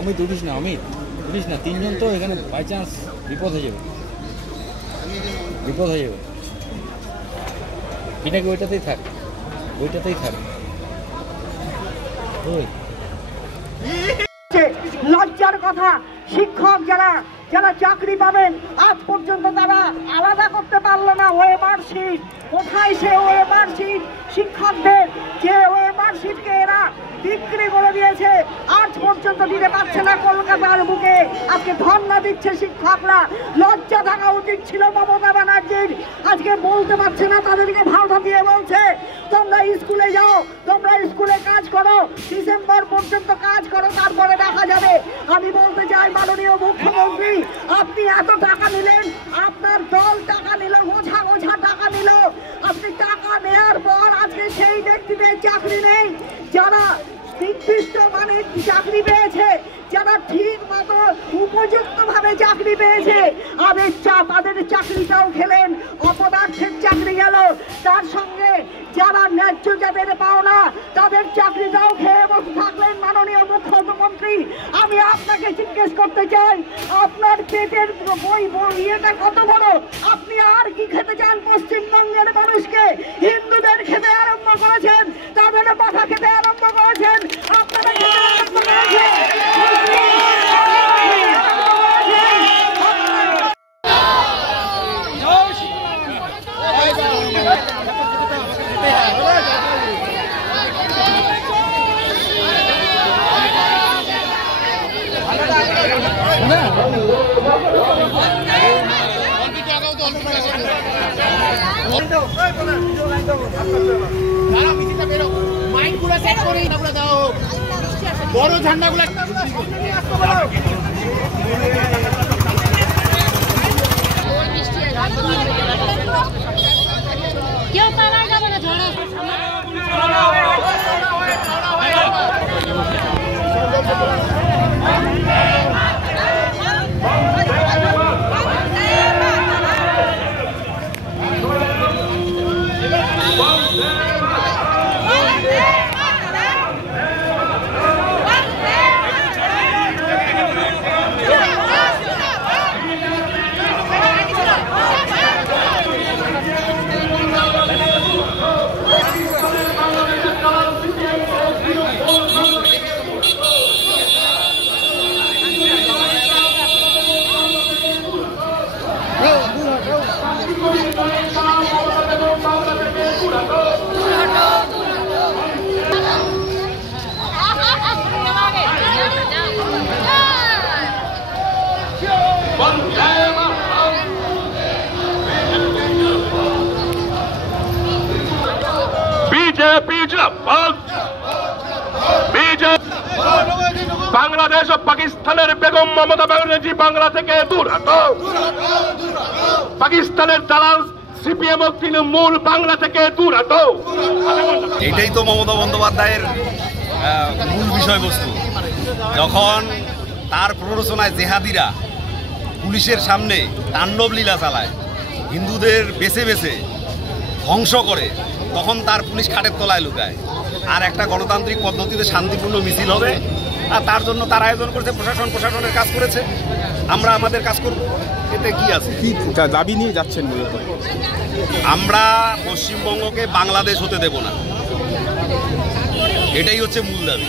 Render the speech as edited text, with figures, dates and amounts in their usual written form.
অমিত উঠিস না, অমিত উঠিস না, তিনজন তো এখানে বাই চান্স বিপদ হয়ে যাবে, বিপদ হয়ে যাবে। পিনাকি ওইটাতেই থাক, ওইটাতেই থাক। লজ্জার কথা, শিক্ষক যারা যারা চাকরি পাবেন আজ পর্যন্ত তারা আলাদা করতে পারলো না ওয়েমার শিট কোথায়। সে ওয়েমার শিট শিক্ষকদের, যে ওয়েমার শিটকে এরা বিক্রি করে দিয়েছে, আজ পর্যন্ত দিতে পারছে না। কলকাতার বুকে আজকে ধর্ণা দিচ্ছে শিক্ষকরা। লজ্জা থাকা উচিত ছিল মমতা ব্যানার্জির, আজকে বলতে পারছে না। তাদেরকে ভাওতা দিয়ে বলছে তোমরা স্কুলে যাও, তোমরা স্কুলে কাজ করো, ডিসেম্বর পর্যন্ত কাজ করো, তারপরে দেখা যাবে। আমি বলতে চাই মাননীয় মুখ্যমন্ত্রী, আপনি এত টাকা নিলেন, আপনার দল টাকা নিল, ওঝা ওঝা টাকা নিল। আপনি টাকা নেওয়ার পর আজকে সেই ব্যক্তিদের চাকরি নেই যারা নির্দিষ্ট মানের চাকরি পেয়েছে, যারা ঠিক মতো উপযুক্ত ভাবে চাকরি পেয়েছে। তাদের চাকরিটাও খেলেন, অপদার্থের চাকরি গেল। তার সঙ্গে যারা ন্যায্য যাদের পাওনা তাদের চাকরিটাও খেয়ে বসে থাকলেন। মাননীয় মুখ্যমন্ত্রী, আমি আপনাকে জিজ্ঞেস করতে চাই, আপনার পেটের ইয়েটা কত বড়? আপনি আর কি খেতে চান? পশ্চিমবঙ্গের মানুষকে হিন্দুদের খেতে আরম্ভ করেছেন, তাদের মাথা খেতে আরম্ভ করেছেন, আপনারা খেতে আরম্ভ করেছেন। বড় ঝান্ডাগুলো কেউ পালা যাবে না ঝড়ে। BJP! বাংলাদেশ ও পাকিস্তানের বেগম মমতা ব্যানার্জি বাংলা থেকে দূর হটো। পাকিস্তানের দালাল সিপিএম ও তৃণমূল বাংলা থেকে দূর হটো। এটাই তো মমতা বন্দ্যোপাধ্যায়ের মূল বিষয়বস্তু। যখন তার প্ররোচনায় জেহাদিরা পুলিশের সামনে তাণ্ডব লীলা চালায়, হিন্দুদের বেছে বেছে ধ্বংস করে, তখন তার পুলিশ খাটের তলায় লুকায়। আর একটা গণতান্ত্রিক পদ্ধতিতে শান্তিপূর্ণ মিছিল হবে, আর তার জন্য তার আয়োজন করেছে প্রশাসনের কাজ করেছে, আমরা আমাদের কাজ করব। এতে কি আছে? কি দাবি নিয়ে যাচ্ছেন মূলত? আমরা পশ্চিমবঙ্গকে বাংলাদেশ হতে দেব না, এটাই হচ্ছে মূল দাবি।